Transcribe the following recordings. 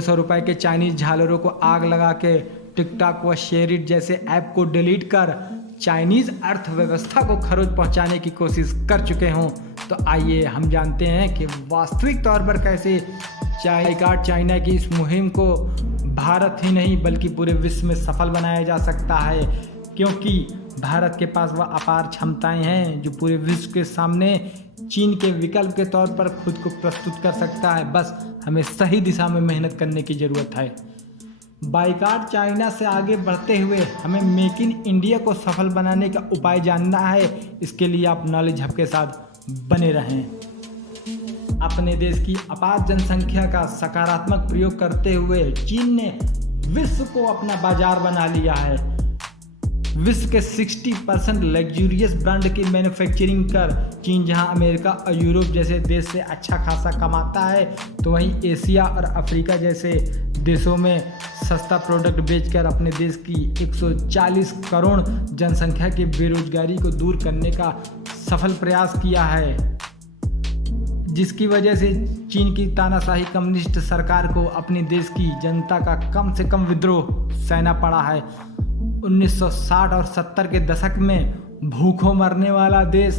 ₹150 के चाइनीज़ झालरों को आग लगा के टिकटॉक व शेयर इट जैसे ऐप को डिलीट कर चाइनीज़ अर्थव्यवस्था को खरोच पहुंचाने की कोशिश कर चुके हों, तो आइए हम जानते हैं कि वास्तविक तौर पर कैसे बाइकाट चाइना की इस मुहिम को भारत ही नहीं बल्कि पूरे विश्व में सफल बनाया जा सकता है, क्योंकि भारत के पास वह अपार क्षमताएं हैं जो पूरे विश्व के सामने चीन के विकल्प के तौर पर खुद को प्रस्तुत कर सकता है। बस हमें सही दिशा में मेहनत करने की ज़रूरत है। बाइकाट चाइना से आगे बढ़ते हुए हमें मेक इन इंडिया को सफल बनाने का उपाय जानना है। इसके लिए आप नॉलेज हब के साथ बने रहें। अपने देश की अपार जनसंख्या का सकारात्मक प्रयोग करते हुए चीन ने विश्व को अपना बाजार बना लिया है। विश्व के 60% लग्जूरियस ब्रांड की मैन्युफैक्चरिंग कर चीन जहां अमेरिका और यूरोप जैसे देश से अच्छा खासा कमाता है, तो वहीं एशिया और अफ्रीका जैसे देशों में सस्ता प्रोडक्ट बेचकर अपने देश की 140 करोड़ जनसंख्या की बेरोजगारी को दूर करने का सफल प्रयास किया है, जिसकी वजह से चीन की तानाशाही कम्युनिस्ट सरकार को अपने देश की जनता का कम से कम विद्रोह सहना पड़ा है। 1960 और 70 के दशक में भूखों मरने वाला देश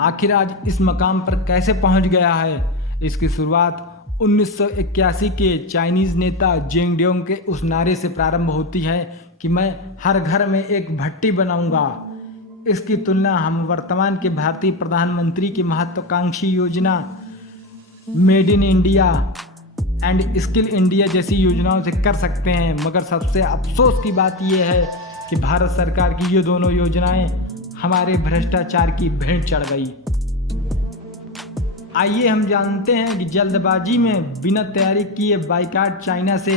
आखिर आज इस मकाम पर कैसे पहुंच गया है? इसकी शुरुआत 1981 के चाइनीज़ नेता जेंग डोंग के उस नारे से प्रारंभ होती है कि मैं हर घर में एक भट्टी बनाऊंगा। इसकी तुलना हम वर्तमान के भारतीय प्रधानमंत्री की महत्वाकांक्षी योजना made in India and skill India जैसी योजनाओं से कर सकते हैं, मगर सबसे अफसोस की बात यह है कि भारत सरकार की ये दोनों योजनाएं हमारे भ्रष्टाचार की भेंट चढ़ गई। आइए हम जानते हैं कि जल्दबाजी में बिना तैयारी किए बाइकाट चाइना से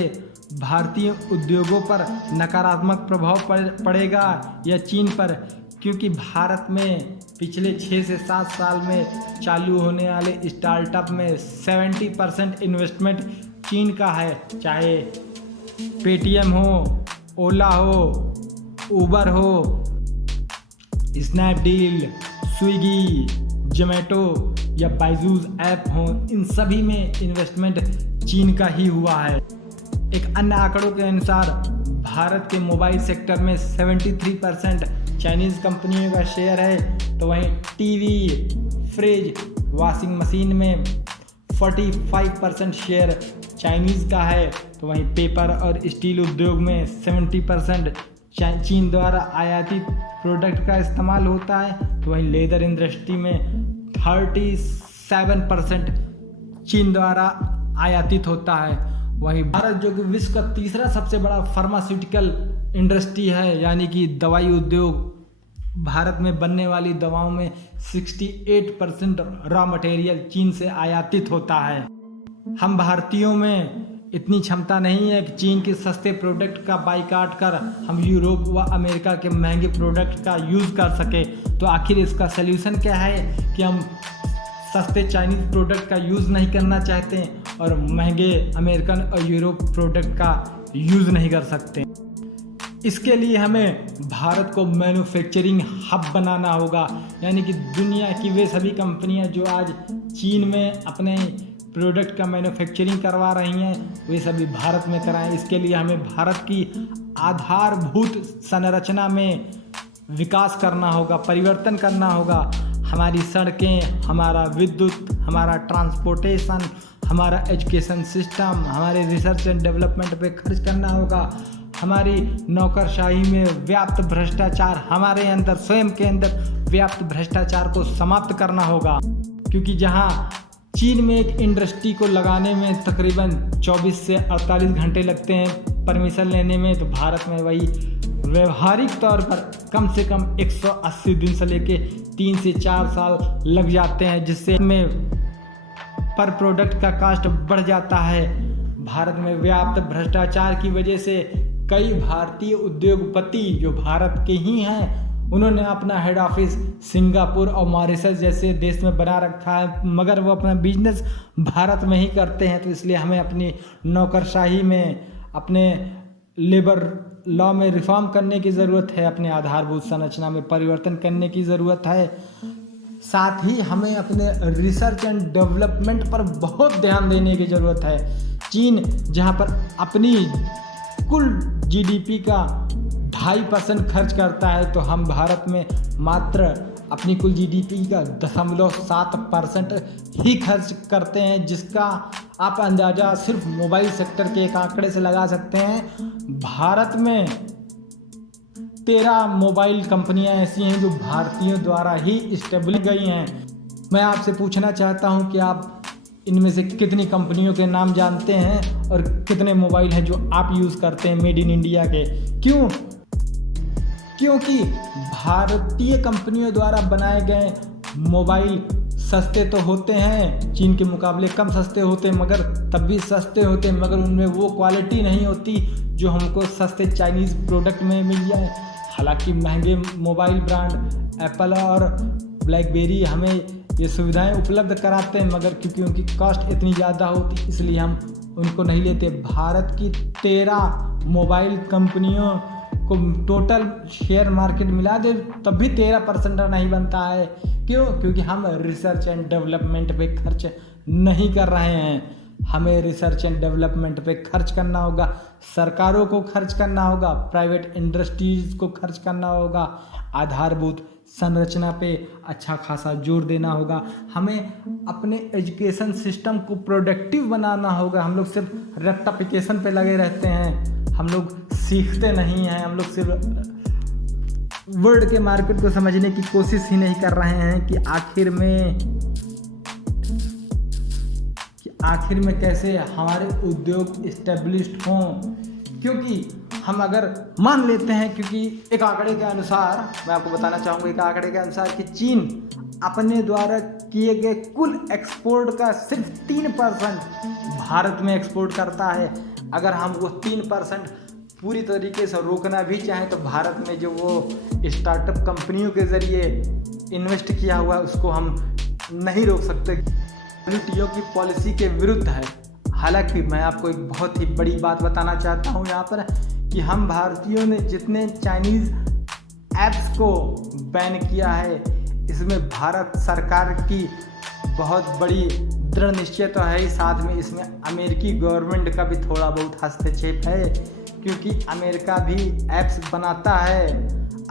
भारतीय उद्योगों पर नकारात्मक प्रभाव पड़ेगा या चीन पर, क्योंकि भारत में पिछले 6 से 7 साल में चालू होने वाले स्टार्टअप में 70% इन्वेस्टमेंट चीन का है। चाहे पेटीएम हो, ओला हो, उबर हो, स्नैपडील, स्विगी, जोमेटो या बाइजूस ऐप हो, इन सभी में इन्वेस्टमेंट चीन का ही हुआ है। एक अन्य आंकड़ों के अनुसार भारत के मोबाइल सेक्टर में 73% चाइनीज़ कंपनियों का शेयर है, तो वहीं टीवी, फ्रिज, वॉशिंग मशीन में 45% शेयर चाइनीज़ का है, तो वहीं पेपर और स्टील उद्योग में 70% चीन द्वारा आयातित प्रोडक्ट का इस्तेमाल होता है, तो वहीं लेदर इंडस्ट्री में 37% चीन द्वारा आयातित होता है। वहीं भारत जो कि विश्व का तीसरा सबसे बड़ा फार्मास्यूटिकल इंडस्ट्री है, यानी कि दवाई उद्योग, भारत में बनने वाली दवाओं में 68% रॉ मटेरियल चीन से आयातित होता है। हम भारतीयों में इतनी क्षमता नहीं है कि चीन के सस्ते प्रोडक्ट का बाइकाट कर हम यूरोप व अमेरिका के महंगे प्रोडक्ट का यूज़ कर सके। तो आखिर इसका सल्यूशन क्या है कि हम सस्ते चाइनीज़ प्रोडक्ट का यूज़ नहीं करना चाहते और महंगे अमेरिकन और यूरोप प्रोडक्ट का यूज़ नहीं कर सकते। इसके लिए हमें भारत को मैन्युफैक्चरिंग हब बनाना होगा, यानी कि दुनिया की वे सभी कंपनियां जो आज चीन में अपने प्रोडक्ट का मैन्युफैक्चरिंग करवा रही हैं, वे सभी भारत में कराएं। इसके लिए हमें भारत की आधारभूत संरचना में विकास करना होगा, परिवर्तन करना होगा। हमारी सड़कें, हमारा विद्युत, हमारा ट्रांसपोर्टेशन, हमारा एजुकेशन सिस्टम, हमारे रिसर्च एंड डेवलपमेंट पे खर्च करना होगा। हमारी नौकरशाही में व्याप्त भ्रष्टाचार, हमारे अंदर स्वयं के अंदर व्याप्त भ्रष्टाचार को समाप्त करना होगा, क्योंकि जहां चीन में एक इंडस्ट्री को लगाने में तकरीबन 24 से 48 घंटे लगते हैं परमिशन लेने में, तो भारत में वही व्यवहारिक तौर पर कम से कम 180 दिन से लेके 3 से 4 साल लग जाते हैं, जिससे में पर प्रोडक्ट का कास्ट बढ़ जाता है। भारत में व्याप्त भ्रष्टाचार की वजह से कई भारतीय उद्योगपति जो भारत के ही हैं, उन्होंने अपना हेड ऑफिस सिंगापुर और मॉरिशस जैसे देश में बना रखा है, मगर वो अपना बिजनेस भारत में ही करते हैं। तो इसलिए हमें अपनी नौकरशाही में, अपने लेबर लॉ में रिफॉर्म करने की ज़रूरत है, अपने आधारभूत संरचना में परिवर्तन करने की ज़रूरत है। साथ ही हमें अपने रिसर्च एंड डेवलपमेंट पर बहुत ध्यान देने की ज़रूरत है। चीन जहां पर अपनी कुल जीडीपी का 2.5% खर्च करता है, तो हम भारत में मात्र अपनी कुल जीडीपी का 0.7% ही खर्च करते हैं, जिसका आप अंदाज़ा सिर्फ मोबाइल सेक्टर के एक आंकड़े से लगा सकते हैं। भारत में 13 मोबाइल कंपनियां ऐसी हैं जो भारतीयों द्वारा ही इस्टेब्लिश गई हैं। मैं आपसे पूछना चाहता हूं कि आप इनमें से कितनी कंपनियों के नाम जानते हैं और कितने मोबाइल हैं जो आप यूज़ करते हैं मेड इन इंडिया के। क्यों? क्योंकि भारतीय कंपनियों द्वारा बनाए गए मोबाइल सस्ते तो होते हैं, चीन के मुकाबले कम सस्ते होते हैं, मगर तब भी सस्ते होते हैं, मगर उनमें वो क्वालिटी नहीं होती जो हमको सस्ते चाइनीज़ प्रोडक्ट में मिल जाए। हालांकि महंगे मोबाइल ब्रांड एप्पल और ब्लैकबेरी हमें ये सुविधाएं उपलब्ध कराते हैं, मगर क्योंकि उनकी कॉस्ट इतनी ज़्यादा होती इसलिए हम उनको नहीं लेते। भारत की 13 मोबाइल कंपनियों को टोटल शेयर मार्केट मिला दे तब भी 13% नहीं बनता है। क्यों? क्योंकि हम रिसर्च एंड डेवलपमेंट पे खर्च नहीं कर रहे हैं। हमें रिसर्च एंड डेवलपमेंट पे खर्च करना होगा, सरकारों को खर्च करना होगा, प्राइवेट इंडस्ट्रीज़ को खर्च करना होगा, आधारभूत संरचना पे अच्छा खासा जोर देना होगा। हमें अपने एजुकेशन सिस्टम को प्रोडक्टिव बनाना होगा। हम लोग सिर्फ रेक्टिफिकेशन पे लगे रहते हैं, हम लोग सीखते नहीं हैं, हम लोग सिर्फ वर्ल्ड के मार्केट को समझने की कोशिश ही नहीं कर रहे हैं कि आखिर में कैसे हमारे उद्योग इस्टेब्लिश्ड हों। क्योंकि हम अगर मान लेते हैं, क्योंकि एक आंकड़े के अनुसार मैं आपको बताना चाहूँगा, एक आंकड़े के अनुसार कि चीन अपने द्वारा किए गए कुल एक्सपोर्ट का सिर्फ 3% भारत में एक्सपोर्ट करता है। अगर हम वो 3% पूरी तरीके से रोकना भी चाहें तो भारत में जो वो स्टार्टअप कंपनियों के ज़रिए इन्वेस्ट किया हुआ है उसको हम नहीं रोक सकते। WTO की पॉलिसी के विरुद्ध है। हालांकि मैं आपको एक बहुत ही बड़ी बात बताना चाहता हूँ यहाँ पर कि हम भारतीयों ने जितने चाइनीज़ ऐप्स को बैन किया है, इसमें भारत सरकार की बहुत बड़ी दृढ़ निश्चय तो है ही, साथ में इसमें अमेरिकी गवर्नमेंट का भी थोड़ा बहुत हस्तक्षेप है, क्योंकि अमेरिका भी ऐप्स बनाता है।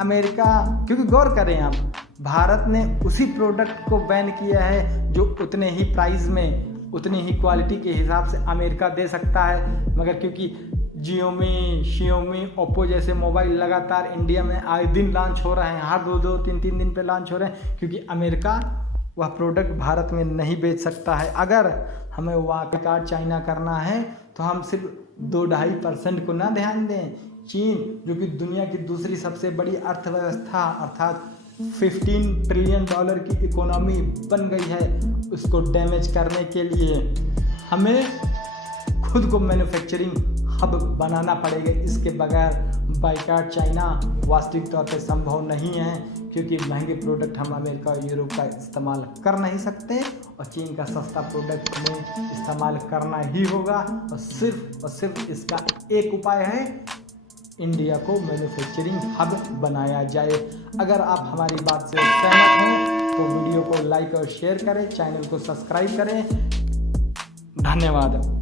अमेरिका, क्योंकि गौर करें आप, भारत ने उसी प्रोडक्ट को बैन किया है जो उतने ही प्राइस में, उतनी ही क्वालिटी के हिसाब से अमेरिका दे सकता है, मगर क्योंकि Xiaomi, ओप्पो जैसे मोबाइल लगातार इंडिया में आए दिन लॉन्च हो रहे हैं, हर 2-2, 3-3 दिन पे लॉन्च हो रहे हैं, क्योंकि अमेरिका वह प्रोडक्ट भारत में नहीं बेच सकता है। अगर हमें वाकई चाइना करना है तो हम सिर्फ 2-2.5% को ना ध्यान दें। चीन जो कि दुनिया की दूसरी सबसे बड़ी अर्थव्यवस्था अर्थात $15 ट्रिलियन की इकोनॉमी बन गई है, उसको डैमेज करने के लिए हमें खुद को मैन्युफैक्चरिंग हब बनाना पड़ेगा। इसके बगैर बाइकाट चाइना वास्तविक तौर पर संभव नहीं है, क्योंकि महंगे प्रोडक्ट हम अमेरिका और यूरोप का इस्तेमाल कर नहीं सकते और चीन का सस्ता प्रोडक्ट हमें इस्तेमाल करना ही होगा। और सिर्फ इसका एक उपाय है, इंडिया को मैन्युफैक्चरिंग हब बनाया जाए। अगर आप हमारी बात से सहमत हैं तो वीडियो को लाइक और शेयर करें, चैनल को सब्सक्राइब करें। धन्यवाद।